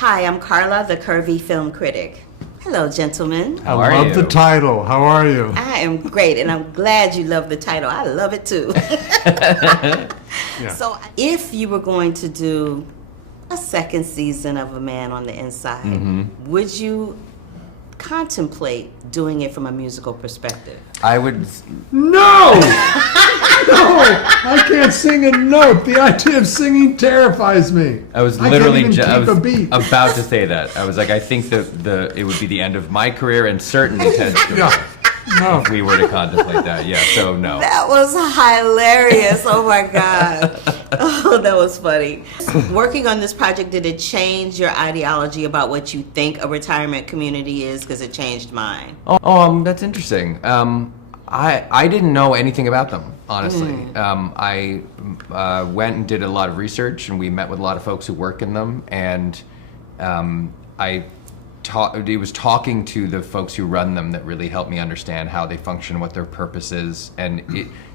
Hi, I'm Carla, the Curvy Film Critic. Hello, gentlemen. I love the title. How are you? I am great, and I'm glad you love the title. I love it too. Yeah. So, if you were going to do a second season of A Man on the Inside, would you contemplate doing it from a musical perspective? I would. No! No! I can't sing a note. The idea of singing terrifies me. I was literally I can't even keep a beat. about to say that. I was like, I think that it would be the end of my career and certainly Ted's career. Yeah. No. If we were to contemplate that. Yeah, so no. That was hilarious. Oh my God. Oh, that was funny. Working on this project, did it change your ideology about what you think a retirement community is? Because it changed mine. That's interesting. I didn't know anything about them, honestly. I went and did a lot of research, and we met with a lot of folks who work in them, and it was talking to the folks who run them that really helped me understand how they function, what their purpose is, and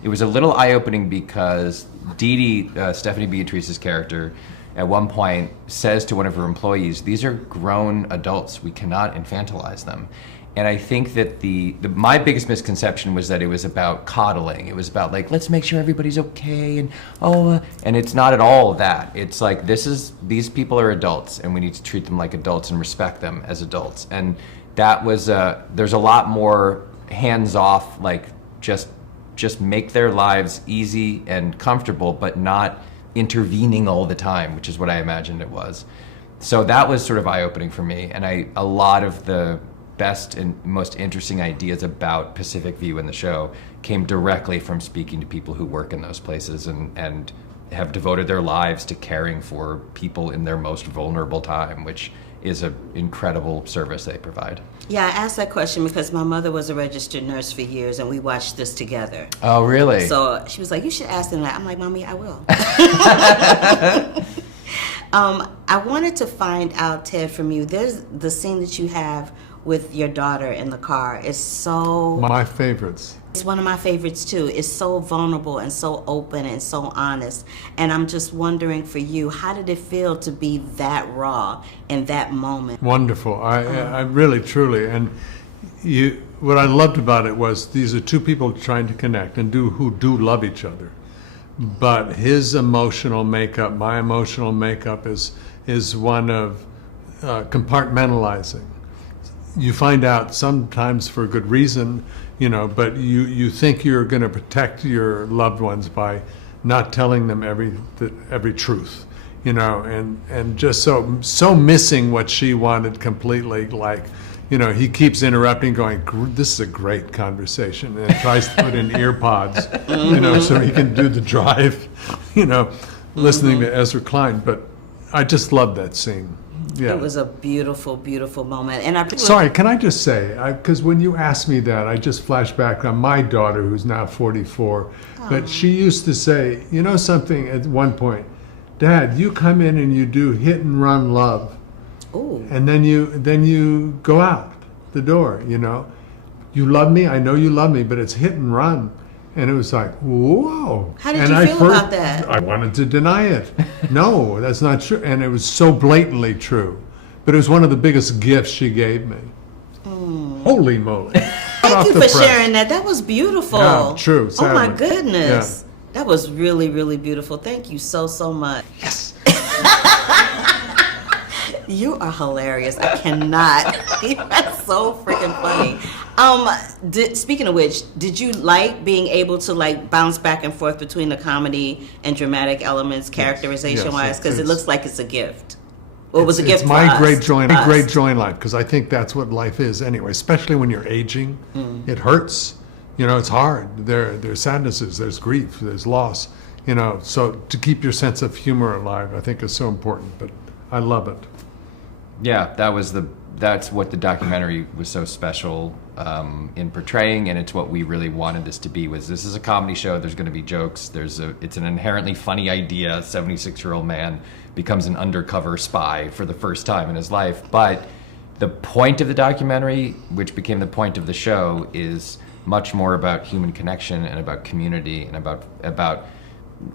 it was a little eye-opening because Dee Dee, Stephanie Beatrice's character, at one point says to one of her employees, "These are grown adults. We cannot infantilize them." And I think that my biggest misconception was that it was about coddling. It was about like, let's make sure everybody's okay, and and it's not at all that. It's like these people are adults, and we need to treat them like adults and respect them as adults. And that was there's a lot more hands off, like just make their lives easy and comfortable, but not intervening all the time, which is what I imagined it was. So that was sort of eye-opening for me, and a lot of the best and most interesting ideas about Pacific View in the show came directly from speaking to people who work in those places and have devoted their lives to caring for people in their most vulnerable time, which is an incredible service they provide. Yeah, I asked that question because my mother was a registered nurse for years, and we watched this together. Oh, really? So she was like, you should ask them that. I'm like, Mommy, I will. I wanted to find out, Ted, from you, there's the scene that you have with your daughter in the car is so... My favorites. It's one of my favorites too. It's so vulnerable and so open and so honest. And I'm just wondering for you, how did it feel to be that raw in that moment? Wonderful. I really, truly. And what I loved about it was these are two people trying to connect and who do love each other. But his emotional makeup, my emotional makeup is one of compartmentalizing. You find out sometimes for good reason, but you think you're going to protect your loved ones by not telling them every truth, and just so missing what she wanted completely. Like, he keeps interrupting, going, "This is a great conversation," and tries to put in ear pods, so he can do the drive, listening to Ezra Klein. But I just love that scene. Yeah. It was a beautiful, beautiful moment. And Sorry, can I just say, because when you asked me that, I just flashed back on my daughter, who's now 44, but she used to say, something at one point, "Dad, you come in and you do hit and run love. Ooh. And then you go out the door, You love me, I know you love me, but it's hit and run." And it was like, whoa. How did you feel about that? I wanted to deny it. No, that's not true. And it was so blatantly true. But it was one of the biggest gifts she gave me. Holy moly. Thank you for sharing that. That was beautiful. Yeah, true. Oh my goodness. Yeah. That was really, really beautiful. Thank you so, so much. Yes. You are hilarious. I cannot. That's so freaking funny. Speaking of which, did you like being able to bounce back and forth between the comedy and dramatic elements, characterization-wise? Because it looks like it's a gift. Well, it was a gift for us. It's my great joy in life, because I think that's what life is anyway, especially when you're aging. It hurts. It's hard. There's sadnesses, there's grief, there's loss. So to keep your sense of humor alive, I think is so important. But I love it. Yeah, that's what the documentary was so special in portraying, and it's what we really wanted this to be. This is a comedy show. There's going to be jokes. It's an inherently funny idea. A 76-year-old man becomes an undercover spy for the first time in his life. But the point of the documentary, which became the point of the show, is much more about human connection and about community and about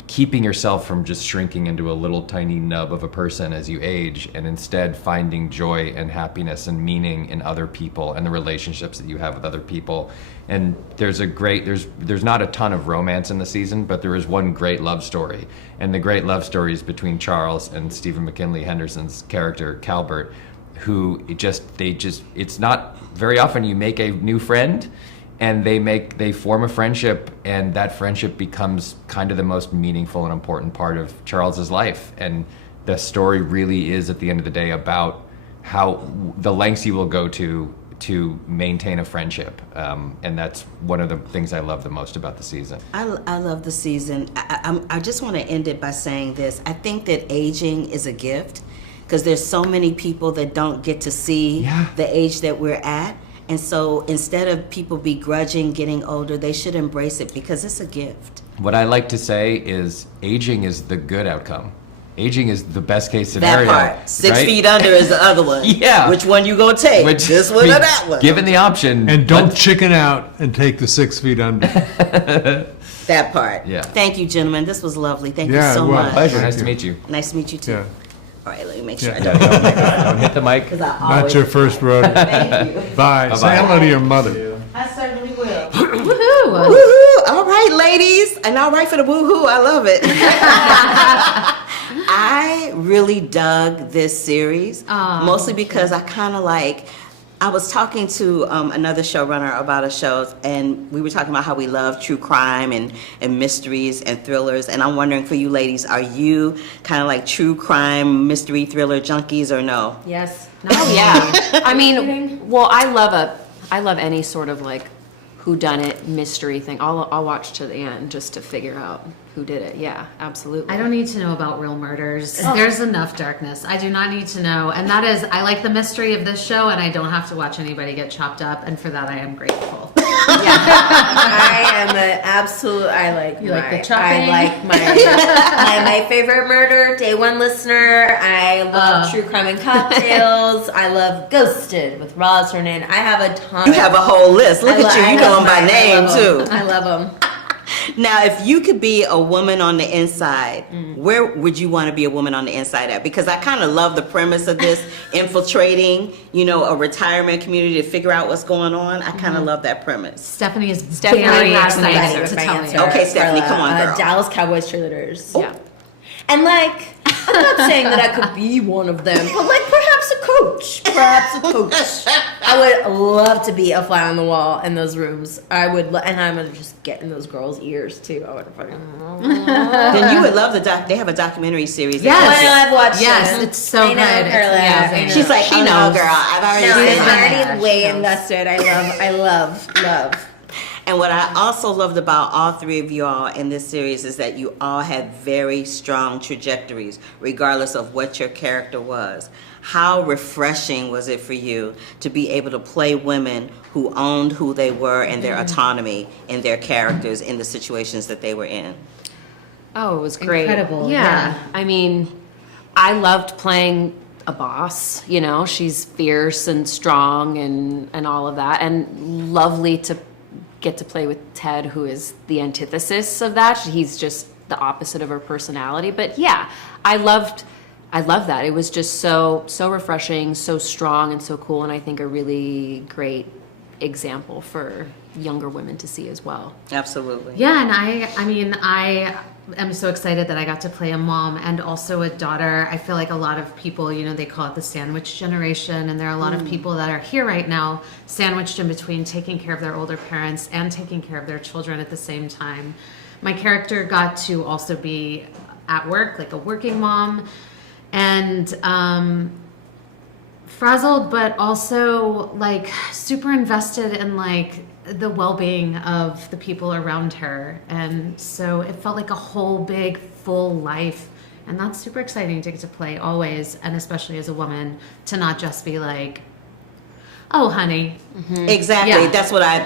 keeping yourself from just shrinking into a little tiny nub of a person as you age, and instead finding joy and happiness and meaning in other people and the relationships that you have with other people. And there's not a ton of romance in the season, but there is one great love story, and the great love story is between Charles and Stephen McKinley Henderson's character Calbert, who it's not very often you make a new friend, and they form a friendship, and that friendship becomes kind of the most meaningful and important part of Charles's life. And the story really is, at the end of the day, about how the lengths you will go to maintain a friendship. And that's one of the things I love the most about the season. I love the season. I just want to end it by saying this. I think that aging is a gift, because there's so many people that don't get to see the age that we're at. And so instead of people begrudging getting older, they should embrace it, because it's a gift. What I like to say is aging is the good outcome. Aging is the best case scenario. That part. 6 right? feet under is the other one. Yeah. Which one you gonna take? This one or that one? Given the option. And don't chicken out and take the 6 feet under. That part. Yeah. Thank you, gentlemen. This was lovely. Thank you Yeah, so well, much. Pleasure. Thank Nice you. to meet you. Nice to meet you too. Yeah. All right, let me make sure I Yeah. don't. Don't hit the mic. 'Cause I Not always- your first rodeo. Thank you. Bye. Say hello to your mother. I certainly will. Woohoo! Woohoo! All right, ladies, and all right for the woohoo. I love it. I really dug this series, mostly because I kind of like. I was talking to another showrunner about a show, and we were talking about how we love true crime and mysteries and thrillers. And I'm wondering, for you ladies, are you kind of like true crime, mystery, thriller junkies, or no? Yes. Oh yeah. I mean, well, I love any sort of like whodunit mystery thing. I'll watch to the end just to figure out who did it. Yeah, absolutely. I don't need to know about real murders. There's enough darkness. I do not need to know. And that is, I like the mystery of this show, and I don't have to watch anybody get chopped up. And for that, I am grateful. I am an absolute. You like the chopping? I like my favorite murder. Day one listener. I love true crime and cocktails. I love Ghosted with Roz Hernan. I have a ton. You have a whole list. Look at you. I You know love them by mine. name, I too. love 'em. I love them. Now, if you could be a woman on the inside, where would you want to be a woman on the inside at? Because I kind of love the premise of this, infiltrating, a retirement community to figure out what's going on. I kind of love that premise. Stephanie is Stephanie very has an excited answer. to My tell answer, you. Okay, Stephanie, Carla. come on, girl. Dallas Cowboys cheerleaders. Yeah. And I'm not saying that I could be one of them, but perhaps a coach. I would love to be a fly on the wall in those rooms. I would, and I'm gonna just get in those girls' ears too. I would fucking. Then you would love they have a documentary series. Yes. I know, I've watched Yes, it. it's so I know, good. It's Carla. amazing. I know. She's like, She no, knows. girl, I've already No, seen I'm that. there. already way She knows. invested. I love. And what I also loved about all three of you all in this series is that you all had very strong trajectories, regardless of what your character was. How refreshing was it for you to be able to play women who owned who they were and their autonomy in their characters in the situations that they were in? Oh, it was great. Incredible, Yeah. yeah. I mean, I loved playing a boss, she's fierce and strong and all of that, and lovely to get to play with Ted, who is the antithesis of that. He's just the opposite of her personality. But yeah, I loved that. It was just so refreshing, so strong and so cool, and I think a really great example for younger women to see as well. Absolutely. Yeah, and I am so excited that I got to play a mom and also a daughter. I feel like a lot of people, they call it the sandwich generation, and there are a lot of people that are here right now sandwiched in between taking care of their older parents and taking care of their children at the same time. My character got to also be at work, like a working mom, and frazzled, but also super invested in the well-being of the people around her, and so it felt like a whole big full life, and that's super exciting to get to play always, and especially as a woman, to not just be like, oh honey. Exactly. Yeah. That's what I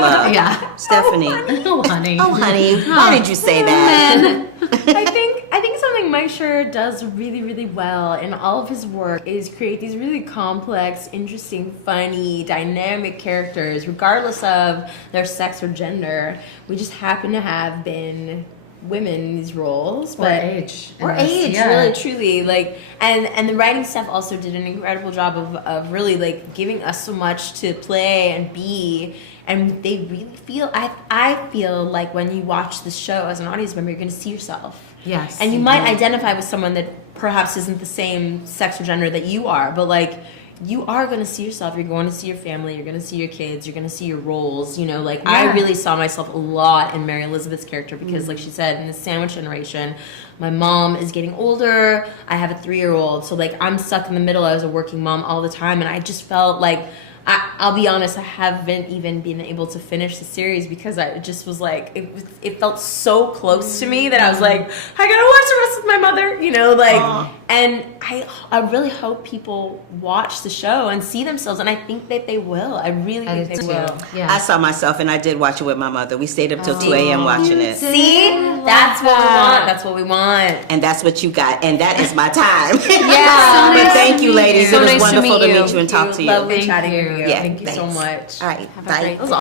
love. Yeah. Stephanie. Oh honey. Oh, honey. Why did you say that? I think something Mike Schur does really, really well in all of his work is create these really complex, interesting, funny, dynamic characters, regardless of their sex or gender. We just happen to have been women in these roles, Or but age. or in this, age, yeah. really, truly, like, and the writing staff also did an incredible job of really like giving us so much to play and be, and they really feel. I feel like when you watch the show as an audience member, you're going to see yourself. Yes. And you might identify with someone that perhaps isn't the same sex or gender that you are, but like you are going to see yourself. You're going to see your family. You're going to see your kids. You're going to see your roles. You know, like I really saw myself a lot in Mary Elizabeth's character because, like she said, in the sandwich generation, my mom is getting older. I have a 3-year-old, so like I'm stuck in the middle. I was a working mom all the time, and I just felt like. I'll be honest, I haven't even been able to finish the series because I just was like, it felt so close to me that I was like, I gotta watch the rest with my mother, you know, like, and I really hope people watch the show and see themselves, and I think that they will. I really think they will. Yeah. I saw myself, and I did watch it with my mother. We stayed up till 2 a.m. watching it. See? That's what we want. That's what we want. And that's what you got. And that is my time. Yeah. But thank you, ladies. So it was nice to wonderful meet to you. meet you and talk to you. Lovely Thank chatting you. with you. Yeah, Thank you so thanks. much. All right. Have a Bye. great day.